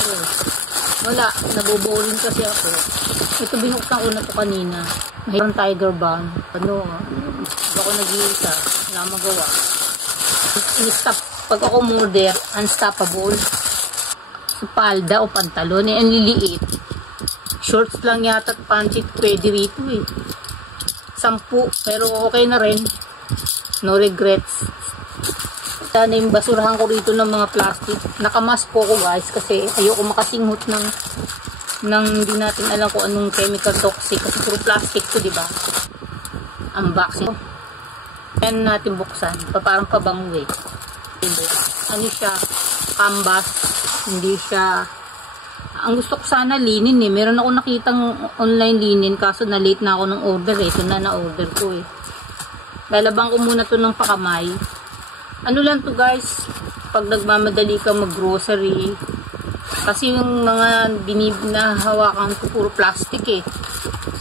Oh. Wala, naboboring kasi ako. Ito binuksan ko na to kanina. Mahirang Tiger Balm. Ano, ako nag-iisa. Wala magawa. I-stop. Pag ako order, unstoppable. So, palda o pantalon. Ang liliit. Shorts lang yata at pansit pwede rito eh. 10. Pero okay na rin. No regrets. Sana yung basurahan ko rito ng mga plastic. Nakamas po ko guys kasi ayoko makasinghot ng hindi natin alam kung anong chemical toxic kasi puro plastic to, diba? Unboxing. Yan natin buksan. Parang pabango eh. Ano siya? Canvas. Hindi siya. Ang gusto ko sana linen eh. Meron ako nakitang online linen kaso na late na ako ng order eh. Ito na order ko eh. Lalabang ko muna to ng pakamay. Ano lang to guys, pag nagmamadali ka mag-grocery, kasi yung mga binahawakan ko puro plastic eh.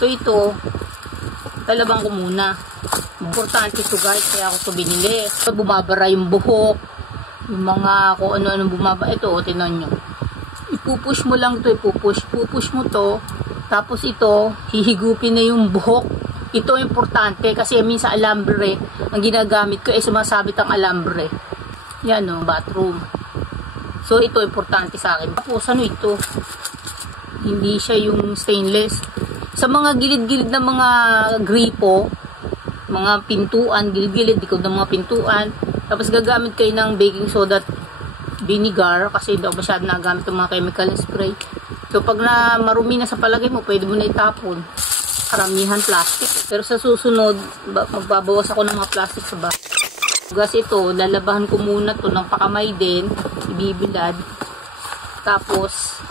So ito, talabang ko muna. Importante to guys, kaya ako to binili. So, bumabara yung buhok, yung mga kung ano-ano bumaba. Ito, tinan nyo. Ipupush mo lang to, ipupush mo to, tapos ito, hihigupin na yung buhok. Ito importante kasi minsan alambre ang ginagamit ko ay sumasabit ang alambre. Yan o, bathroom. So ito importante sa akin. Tapos ano ito? Hindi siya yung stainless. Sa mga gilid-gilid na mga gripo, mga pintuan, gilid-gilid, likod ng mga pintuan. Tapos gagamit kayo ng baking soda at vinegar kasi hindi ako masyado nagamit ng mga chemical spray. So pag na marumi na sa palagay mo, pwede mo na itapon. Karamihan plastic. Pero sa susunod, magbabawas ako ng mga plastic sa bag. Gas ito, lalabahan ko muna to ng pakamay din. Ibibilad. Tapos,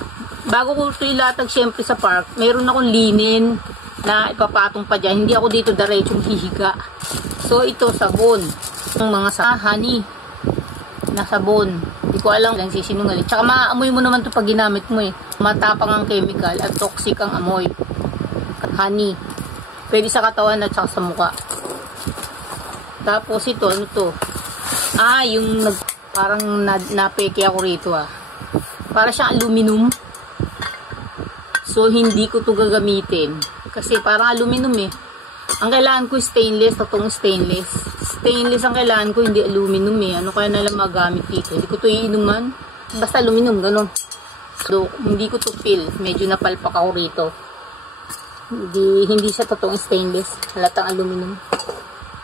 bago ko ito ilatag syempre sa park, meron akong linen na ipapatong pa dyan. Hindi ako dito diretsong hihiga. So, ito, sabon. Yung mga honey na sabon. Hindi ko alam lang sisinungaling. Tsaka maamoy mo naman to pag ginamit mo eh. Matapang ang chemical at toxic ang amoy. Honey. Pwede sa katawan at saka sa mukha. Tapos ito, ano to? Yung parang napeke ako rito Para siyang aluminum. So, hindi ko to gagamitin. Kasi parang aluminum eh. Ang kailangan ko stainless, totoong stainless. Stainless ang kailangan ko, hindi aluminum eh. Ano kaya nalang magamit dito? Hindi ko to iinuman. Basta aluminum, ganun. So, hindi ko to feel. Medyo napalpak ako rito. Hindi siya totoong stainless, halatang aluminum.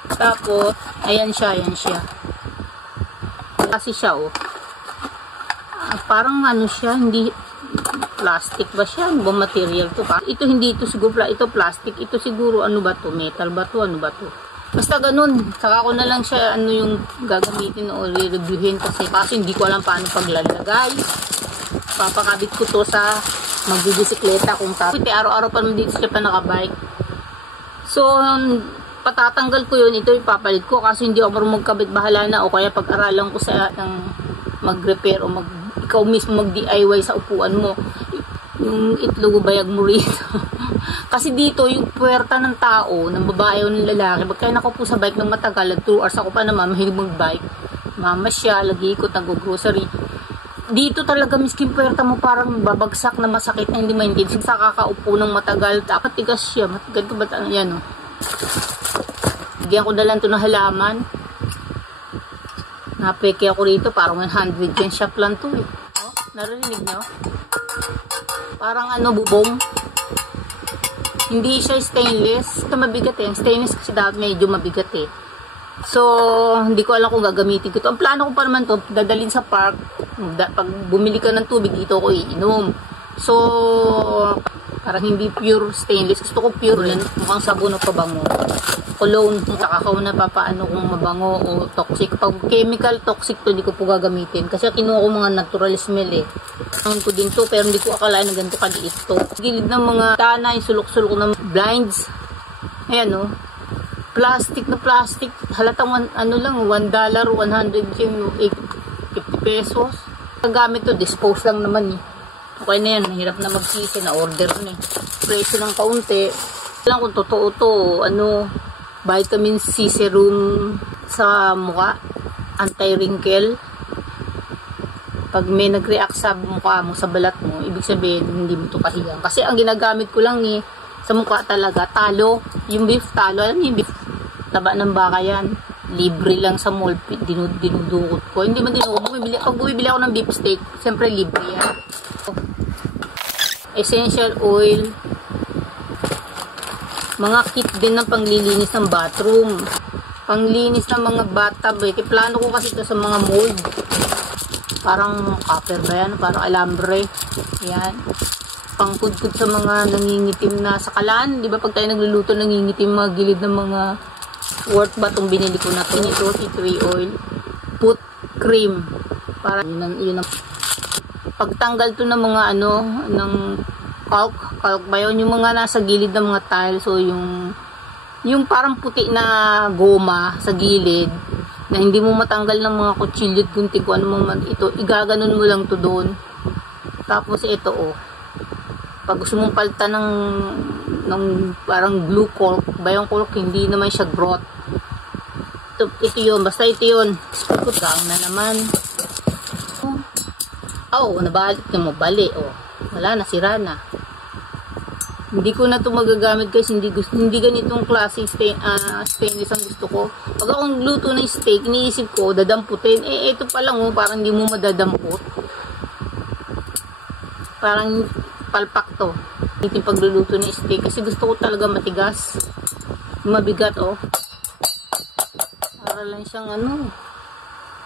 Tapos ayan siya. Kasi siya parang ano siya, hindi plastic ba siya? Ano ba material to? Ito hindi ito siguro, ito plastic. Ito siguro ano ba to? Metal ba to? Ano ba to? Basta ganun. Saka ko na lang siya ano yung gagamitin o re-reviewin kasi hindi ko alam paano paglalagay. Papakabit ko to sa magbibisikleta kung tapos. Araw-araw pa naman dito siya pa nakabike. So, patatanggal ko yun. Ito ipapalit ko kasi hindi ako marunong magkabit, bahala na. O kaya pag-aralan ko sa mag-repair o ikaw mismo mag-DIY sa upuan mo. Yung itlog bayag mo rito. Kasi dito, yung puwerta ng tao, ng babae o ng lalaki, pagka nakaupo sa bike ng matagal, 2 hours ako pa naman, mahilig mag-bike. Mama siya, lagi ikot, nag-grocery. Dito talaga miskin puwerta mo parang babagsak na masakit na hindi maintindihan. Sa kakaupo ng matagal, dapat tigas siya. Ganito ba? Yan Bigyan ko na lang ito ng halaman. Napeke ako rito. Parang 100 yen shop lang ito eh. Narinig nyo? Parang bubong. Hindi siya stainless. Ito mabigat eh. Stainless kasi dapat medyo mabigat eh. So, hindi ko alam kung gagamitin ko ito. Ang plano ko pa naman ito, dadalhin sa park. Pag bumili ka ng tubig, dito ko iinom. So, parang hindi pure stainless. Gusto ko pure yan. Mukhang sabon o pabango. Cologne. Kakakaw na papaano kung mabango o toxic. Pag chemical toxic to, hindi ko po gagamitin. Kasi kinuha ko mga natural smell eh. Ang ko din to, pero hindi ko akalain na ganito kaliit to. Gilid ng mga tanay, sulok-sulok ng blinds. Ayan plastic na plastic. Halatang lang, $1, 100 yung 50 pesos. Ang gamit to, dispose lang naman eh. Okay na yan, mahirap na magsisi na order na eh. Presyo ng kaunti. Alam kung totoo to, vitamin C serum sa mukha, anti-wrinkle. Pag may nag-react sa mukha mo, sa balat mo, ibig sabihin, hindi mo ito kahigang. Kasi ang ginagamit ko lang sa mukha talaga, talo. Yung beef talo, alam niyo yung beef, taba ng baka yan. Libre lang sa mall, dinudukot ko. Hindi man dinudukot. Pag bumibili ako ng beef steak, siyempre libre yan. Essential oil. Mga kit din ng panglilinis ng bathroom. Panglinis ng mga bathtub. Plano ko kasi ito sa mga mold. Parang copper ba yan? Parang alambre. Yan. Pangkudkod sa mga nangingitim na sakalan. Di ba pag tayo nagluluto, nangingitim mga gilid ng mga worth ba itong binili ko na ito? Ito, tea tree oil. Put cream. Para yun ang pagtanggal to ng mga ng caulk ba yun? Yung mga nasa gilid ng mga tiles. So yung parang puti na goma sa gilid na hindi mo matanggal ng mga kutsilyo at gunting kung ano mo ito, igaganon mo lang to doon. Tapos ito pag gusto mong palitan ng parang blue cork ba yung cork, hindi naman siya grout. Ito yun, basta ito yun. Kutang na naman. Nabalik na mo, bali. Wala na, sira na. Hindi ko na ito magagamit kasi hindi ganitong klase stainless ang gusto ko. Pag akong luto ng steak, iniisip ko, dadamputin. Ito pa lang, parang hindi mo madadamput. Parang palpak to. Hindi pagluluto ng steak kasi gusto ko talaga matigas. Mabigat, Para lang siyang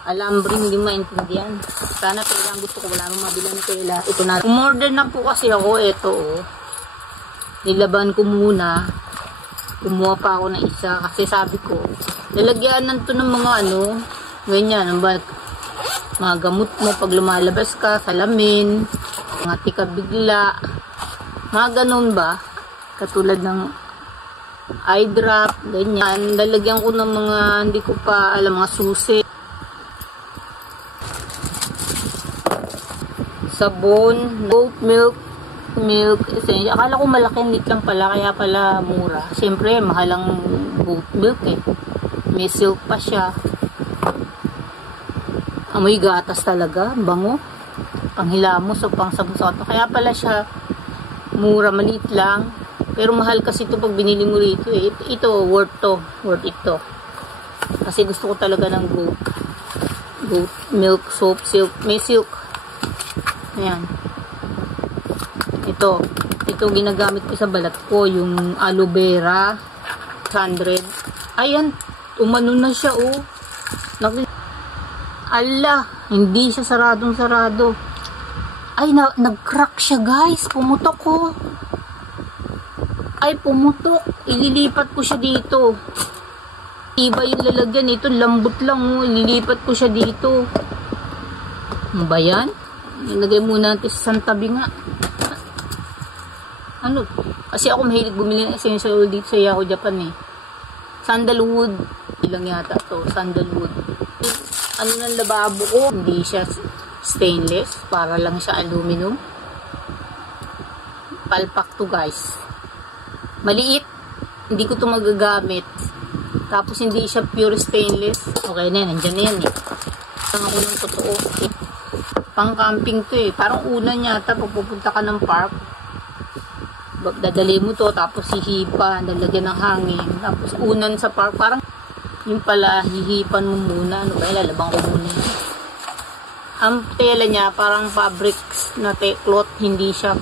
alambre, hindi maintindihan. Sana pero lang gusto ko, wala nang mabilan tela. Ito na. Umorder na po kasi ako, ito, Nilaban ko muna. Kumuha pa ako ng isa kasi sabi ko, lalagyan to ng mga ganyan, mga gamot mo pag lumalabas ka, salamin, mga tikabigla, mga ganun ba? Katulad ng eye drop, ganyan. Lalagyan ko ng mga, hindi ko pa alam, mga susi. Sabon, goat milk essential. Akala ko malaki, lit lang pala, kaya pala mura. Siyempre, mahal ang goat milk May silk pa siya. Amoy gatas talaga, bango. Panghilamos o pangsabusato. Kaya pala siya mura, maliit lang. Pero mahal kasi ito pag binili mo rito Ito, worth ito. Kasi gusto ko talaga ng goat milk, soap, silk. May silk. Ayan. Ito ginagamit ko sa balat ko, yung aloe vera 100. Ayan, umano na siya Ala, hindi siya sarado. Ay, nag-crack siya guys, pumutok ililipat ko siya dito. Iba yung lalagyan, ito lambot lang ililipat ko siya dito. Ano ba yan? Ilagay muna natin sa santabi nga. Kasi ako mahilig bumili ng essential oil dito sa Yahoo Japan Sandalwood. Ilang yata to, sandalwood. Ng lababo ko, hindi siya stainless, para lang siya aluminum. Palpak to guys. Maliit, hindi ko to magagamit. Tapos hindi siya pure stainless. Okay na yan, nandyan na yan Ang ako ng totoo. Pang camping to Parang unan yata, pag pupunta ka ng park. Dadali mo to, tapos hihipan, lalagyan ng hangin, tapos unan sa park, parang yung pala, hihipan mo muna, lalabang ko muna. Ang tela niya, parang fabrics na cloth, hindi siya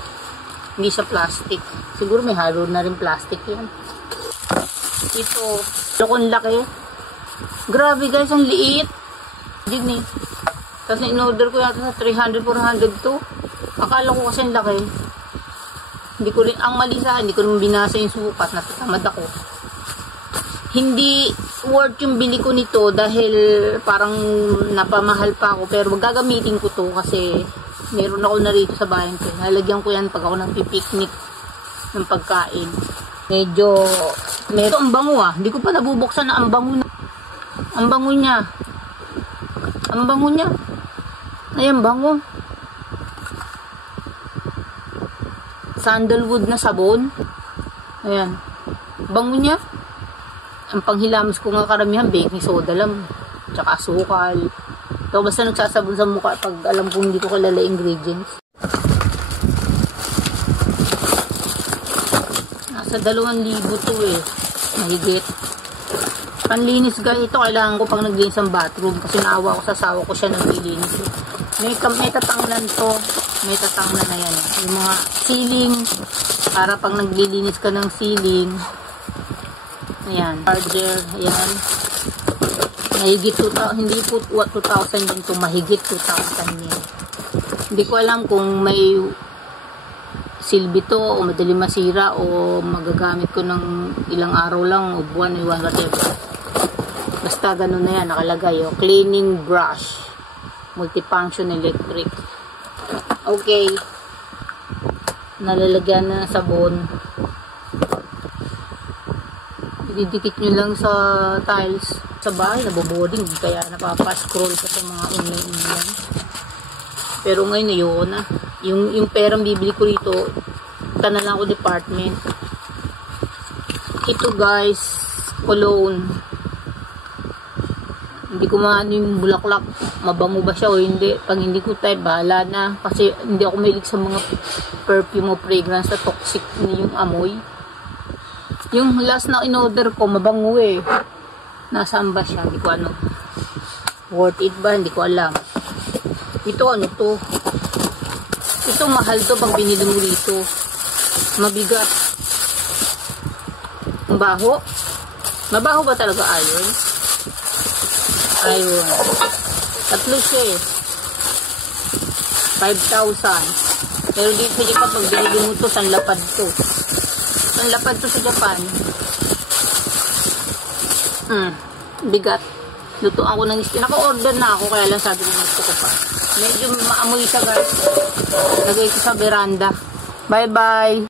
plastic. Siguro may halo na rin plastic yan. Ito, lokon laki. Grabe guys, ang liit. Digni. Tapos in-order ko yata sa 300, 400 to. Akala ko kasi ang laki. Hindi ko rin, ang mali sa akin, hindi ko rin binasa yung sukat, natatamad ako. Hindi worth yung bili ko nito dahil parang napamahal pa ako, pero gagamitin ko to kasi meron ako na rito sa bahay ko. Nalagyan ko yan pag ako nagpipiknik ng pagkain. Medyo ang bango hindi ko pa nabubuksan na ang bango na. Ang bango niya. Ayan, bango. Sandalwood na sabon. Ayan. Bango niya. Ang panghilamas ko nga karamihan, baking soda lang. Tsaka asukal. So, basta nagsasabon sa mukha pag alam kong hindi ko kilala ingredients. Nasa 2,000 to eh. Mahigit. Panlinis guys, ito kailangan ko pang naglinis ang bathroom kasi naawa ko sa asawa ko siya naglilinis. May tatanglan to. May tatanglan na yan. Yung mga ceiling, para pang naglilinis ka ng ceiling. Ayan. Charger. Ayan. Mahigit 2,000. Hindi po 2,000 din to. Mahigit 2,000 din. Hindi ko alam kung may silbi to o madali masira o magagamit ko ng ilang araw lang o buwan o whatever. Basta ganun na yan. Nakalagay. O, cleaning brush. Multifunction electric. Okay. Nalalagyan na ng sabon. Ididikit nyo lang sa tiles sa bahay. Naboboring. Kaya napapascroll ka sa mga online. Pero ngayon ayoko na. Yung perang bibili ko rito, na lang ako department. Ito guys, cologne. Hindi ko maano yung bulaklak. Mabango ba siya o hindi. Pag hindi ko type, bahala na. Kasi hindi ako mahilig sa mga perfume o fragrance na toxic yung amoy. Yung last na in-order ko, mabango eh. Nasaan ba siya? Hindi ko ano. Worth it ba? Hindi ko alam. Ito ano to? Ito mahal to pag binili mo dito. Mabigat. Mabaho. Mabaho ba talaga iron? Iron. Tatlo siya eh. 5,000. Pero dito sa Japan, pag binili mo to, sanlapad to. Sanlapad to sa Japan. Bigat. Lutuan ko ng isda. Naka-order na ako, kaya lang sabi ko gusto ko pa. Medyo maamoy siya guys. Lagay ko sa veranda. Bye-bye.